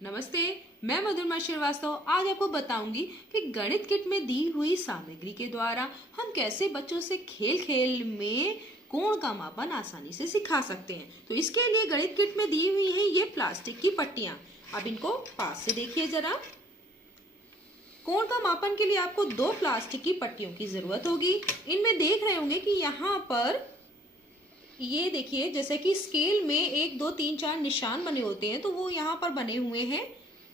नमस्ते, मैं मधुरमा श्रीवास्तव आज आपको बताऊंगी कि गणित किट में दी हुई सामग्री के द्वारा हम कैसे बच्चों से खेल खेल में कोण का मापन आसानी से सिखा सकते हैं। तो इसके लिए गणित किट में दी हुई है ये प्लास्टिक की पट्टियां। अब इनको पास से देखिए जरा। कोण का मापन के लिए आपको दो प्लास्टिक की पट्टियों की जरूरत होगी। इनमें देख रहे होंगे कि यहाँ पर ये देखिए, जैसे कि स्केल में 1 2 3 4 निशान बने होते हैं, तो वो यहाँ पर बने हुए हैं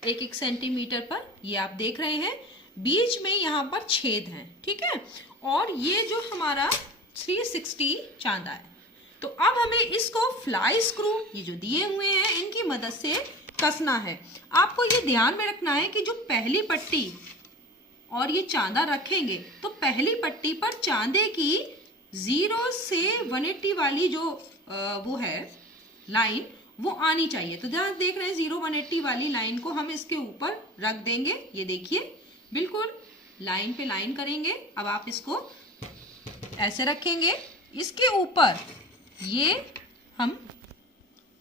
1 1 सेंटीमीटर पर। ये आप देख रहे हैं, बीच में यहाँ पर छेद हैं, ठीक है। और ये जो हमारा 360 चांदा है। तो अब हमें इसको फ्लाई स्क्रू, ये जो दिए हुए हैं, इनकी मदद से कसना है। आपको ये ध्यान में रखना है कि जो पहली पट्टी और ये चांदा रखेंगे, तो पहली पट्टी पर चांदे की 0 से 180 वाली जो वो है लाइन, वो आनी चाहिए। तो जहाँ देख रहे हैं 0 180 वाली लाइन को हम इसके ऊपर रख देंगे। ये देखिए, बिल्कुल लाइन पे लाइन करेंगे। अब आप इसको ऐसे रखेंगे। इसके ऊपर ये हम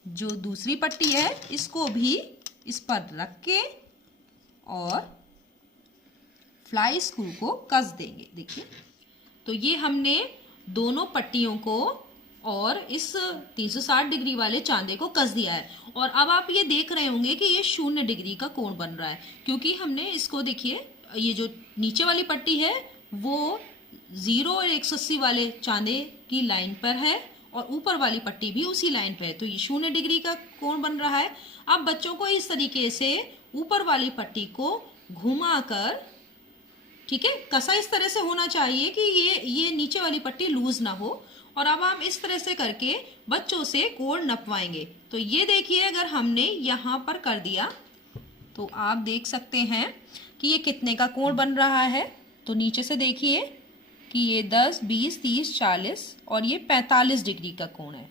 जो दूसरी पट्टी है इसको भी इस पर रख के और फ्लाई स्क्रू को कस देंगे। देखिए, तो ये हमने दोनों पट्टियों को और इस 360 डिग्री वाले चांदे को कस दिया है। और अब आप ये देख रहे होंगे कि ये 0 डिग्री का कोण बन रहा है, क्योंकि हमने इसको, देखिए, ये जो नीचे वाली पट्टी है वो 0 और 180 वाले चांदे की लाइन पर है और ऊपर वाली पट्टी भी उसी लाइन पर है, तो ये 0 डिग्री का कोण बन रहा है। अब बच्चों को इस तरीके से ऊपर वाली पट्टी को घुमाकर, ठीक है, कसा इस तरह से होना चाहिए कि ये नीचे वाली पट्टी लूज ना हो। और अब हम इस तरह से करके बच्चों से कोण नपवाएंगे। तो ये देखिए, अगर हमने यहाँ पर कर दिया तो आप देख सकते हैं कि ये कितने का कोण बन रहा है। तो नीचे से देखिए कि ये 10 20 30 40 और ये 45 डिग्री का कोण है,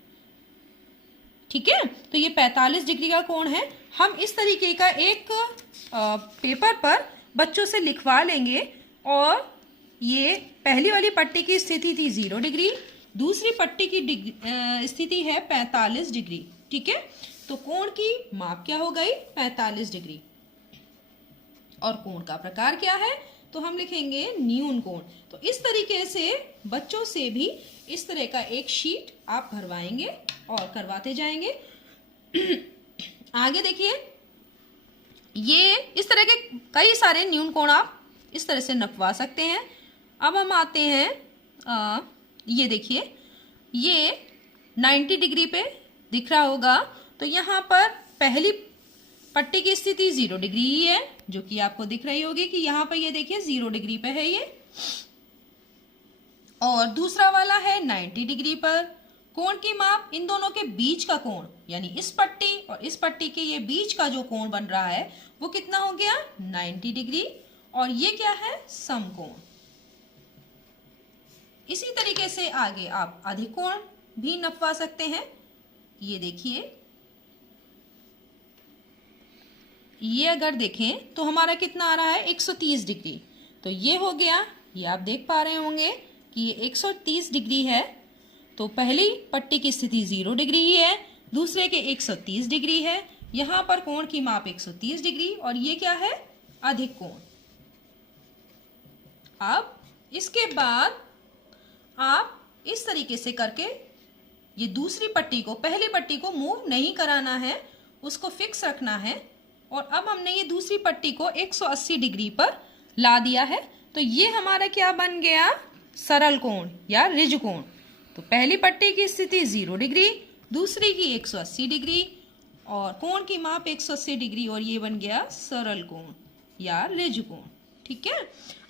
ठीक है। तो ये 45 डिग्री का कोण है। हम इस तरीके का एक पेपर पर बच्चों से लिखवा लेंगे। और ये पहली वाली पट्टी की स्थिति थी 0 डिग्री, दूसरी पट्टी की स्थिति है 45 डिग्री, ठीक है। तो कोण की माप क्या हो गई? 45 डिग्री। और कोण का प्रकार क्या है? तो हम लिखेंगे न्यून कोण। तो इस तरीके से बच्चों से भी इस तरह का एक शीट आप भरवाएंगे और करवाते जाएंगे। आगे देखिए, ये इस तरह के कई सारे न्यून कोण आप इस तरह से नपवा सकते हैं। अब हम आते हैं, ये देखिए, ये 90 डिग्री पे दिख रहा होगा। तो यहाँ पर पहली पट्टी की स्थिति 0 डिग्री ही है, जो कि आपको दिख रही होगी कि यहाँ पर ये देखिए 0 डिग्री पे है ये। और दूसरा वाला है 90 डिग्री पर। कोण की माप इन दोनों के बीच का कोण, यानी इस पट्टी और इस पट्टी के ये बीच का जो कोण बन रहा है वो कितना हो गया? 90 डिग्री। और ये क्या है? समकोण। इसी तरीके से आगे आप अधिक कोण भी नपवा सकते हैं। ये देखिए, ये अगर देखें तो हमारा कितना आ रहा है? 130 डिग्री। तो ये हो गया, ये आप देख पा रहे होंगे कि ये 130 डिग्री है। तो पहली पट्टी की स्थिति 0 डिग्री ही है, दूसरे के 130 डिग्री है। यहाँ पर कोण की माप 130 डिग्री और ये क्या है? अधिक कोण। अब इसके बाद आप इस तरीके से करके ये दूसरी पट्टी को, पहली पट्टी को मूव नहीं कराना है, उसको फिक्स रखना है। और अब हमने ये दूसरी पट्टी को 180 डिग्री पर ला दिया है। तो ये हमारा क्या बन गया? सरल कोण या रिज कोण। तो पहली पट्टी की स्थिति 0 डिग्री, दूसरी की 180 डिग्री और कोण की माप 180 डिग्री और ये बन गया सरल कोण या रिज कोण, ठीक है।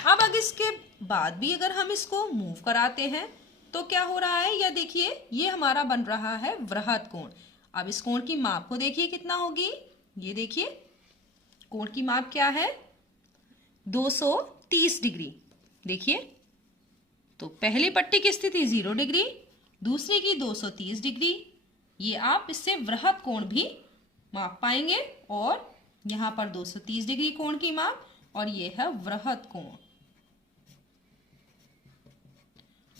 अब अगर इसके बाद भी अगर हम इसको मूव कराते हैं तो क्या हो रहा है? या देखिए, ये हमारा बन रहा है वृहद कोण। अब इस कोण की माप को देखिए कितना होगी। ये देखिए, कोण की माप क्या है? 230 डिग्री। देखिए, तो पहली पट्टी की स्थिति 0 डिग्री, दूसरी की 230 डिग्री। ये आप इससे वृहद कोण भी माप पाएंगे। और यहाँ पर 230 डिग्री कोण की माप और ये है वृहद कोण।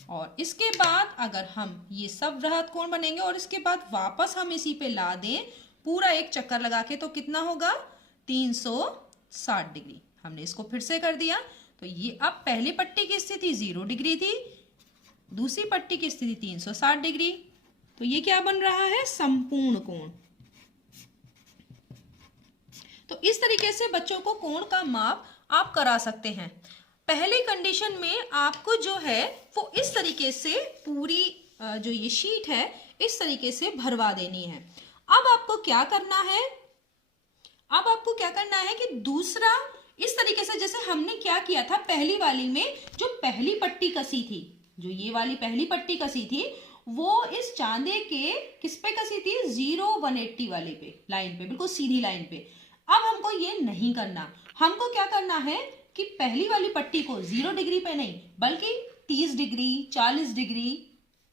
और इसके बाद अगर हम ये सब वृहद कोण बनेंगे और इसके बाद वापस हम इसी पे ला दें पूरा एक चक्कर लगा के, तो कितना होगा? 360 डिग्री। हमने इसको फिर से कर दिया तो ये अब पहली पट्टी की स्थिति 0 डिग्री थी, दूसरी पट्टी की स्थिति 360 डिग्री, तो ये क्या बन रहा है, संपूर्ण कोण। तो इस तरीके से बच्चों को कोण का माप आप करा सकते हैं। पहली कंडीशन में आपको जो है वो इस तरीके से पूरी जो ये शीट है इस तरीके से भरवा देनी है। अब आपको क्या करना है, अब आपको क्या करना है कि दूसरा इस तरीके से, जैसे हमने क्या किया था पहली वाली में, जो पहली पट्टी कसी थी, जो ये वाली पहली पट्टी कसी थी वो इस चांदे के किस पे कसी थी, 0-180 वाले पे, लाइन पे, बिल्कुल सीधी लाइन पे। अब हमको ये नहीं करना, हमको क्या करना है कि पहली वाली पट्टी को 0 डिग्री पे नहीं बल्कि 30 डिग्री, 40 डिग्री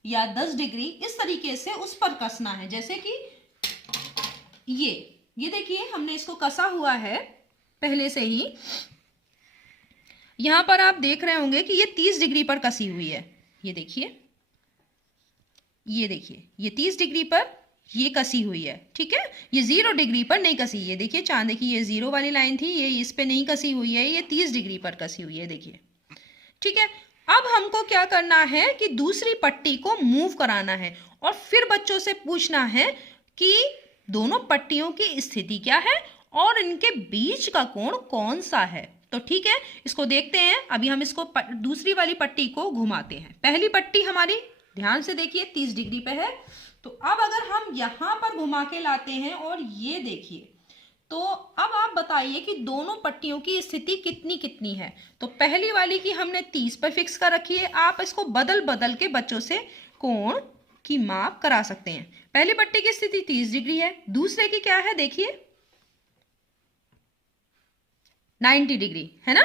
या 10 डिग्री इस तरीके से उस पर कसना है। जैसे कि ये देखिए हमने इसको कसा हुआ है पहले से ही। यहां पर आप देख रहे होंगे कि ये 30 डिग्री पर कसी हुई है। ये देखिए, ये देखिए, ये 30 डिग्री पर ये कसी हुई है, ठीक है। ये 0 डिग्री पर नहीं कसी। ये देखिए चांदी की ये 0 वाली लाइन थी, ये इस पे नहीं कसी हुई है, ये 30 डिग्री पर कसी हुई है, देखिए, ठीक है। अब हमको क्या करना है कि दूसरी पट्टी को मूव कराना है और फिर बच्चों से पूछना है कि दोनों पट्टियों की स्थिति क्या है और इनके बीच का कोण कौन सा है। तो ठीक है, इसको देखते हैं। अभी हम इसको दूसरी वाली पट्टी को घुमाते हैं। पहली पट्टी हमारी ध्यान से देखिए 30 डिग्री पे है, तो अब अगर हम यहां पर घुमा के लाते हैं और ये देखिए, तो अब आप बताइए कि दोनों पट्टियों की स्थिति कितनी कितनी है। तो पहली वाली की हमने 30 पर फिक्स कर रखी है। आप इसको बदल बदल के बच्चों से कोण की माप करा सकते हैं। पहली पट्टी की स्थिति 30 डिग्री है, दूसरे की क्या है देखिए 90 डिग्री है ना,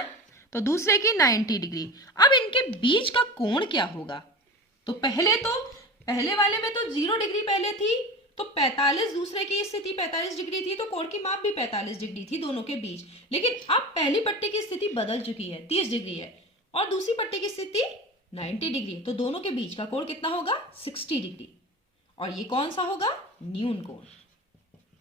तो दूसरे की 90 डिग्री। अब इनके बीच का कोण क्या होगा, तो पहले वाले में तो 0 डिग्री पहले थी, तो 45, दूसरे की स्थिति 45 डिग्री थी, तो कोण की माप भी 45 डिग्री थी दोनों के बीच। लेकिन अब पहली पट्टी की स्थिति बदल चुकी है, 30 डिग्री है, और दूसरी पट्टी की स्थिति 90 डिग्री, तो दोनों के बीच का कोण कितना होगा, 60 डिग्री। और ये कौन सा होगा, न्यून कोण,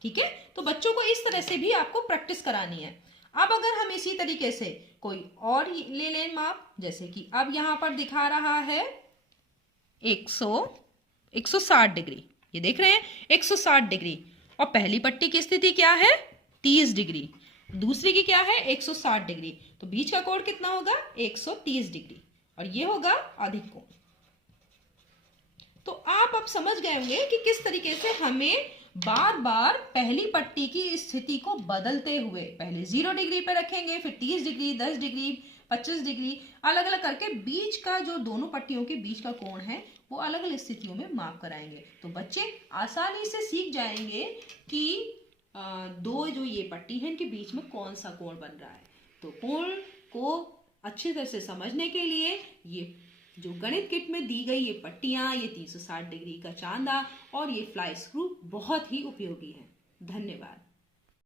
ठीक है। तो बच्चों को इस तरह से भी आपको प्रैक्टिस करानी है। अब अगर हम इसी तरीके से कोई और ले लें माप, जैसे कि अब यहां पर दिखा रहा है 160 डिग्री, ये देख रहे हैं 160 डिग्री, और पहली पट्टी की स्थिति क्या है 30 डिग्री, दूसरी की क्या है 160 डिग्री, तो बीच का कोण कितना होगा 130 डिग्री, और ये होगा अधिक कोण। तो आप अब समझ गए होंगे कि किस तरीके से हमें बार बार पहली पट्टी की स्थिति को बदलते हुए, पहले 0 डिग्री पे रखेंगे, फिर 30 डिग्री, 10 डिग्री, 25 डिग्री, अलग अलग करके बीच का जो दोनों पट्टियों के बीच का कोण है वो अलग अलग स्थितियों में माप कराएंगे। तो बच्चे आसानी से सीख जाएंगे कि दो जो ये पट्टी है इनके बीच में कौन सा कोण बन रहा है। तो कोण को अच्छी तरह से समझने के लिए ये जो गणित किट में दी गई ये पट्टियां, ये 360 डिग्री का चांदा और ये फ्लाई स्क्रू बहुत ही उपयोगी है। धन्यवाद।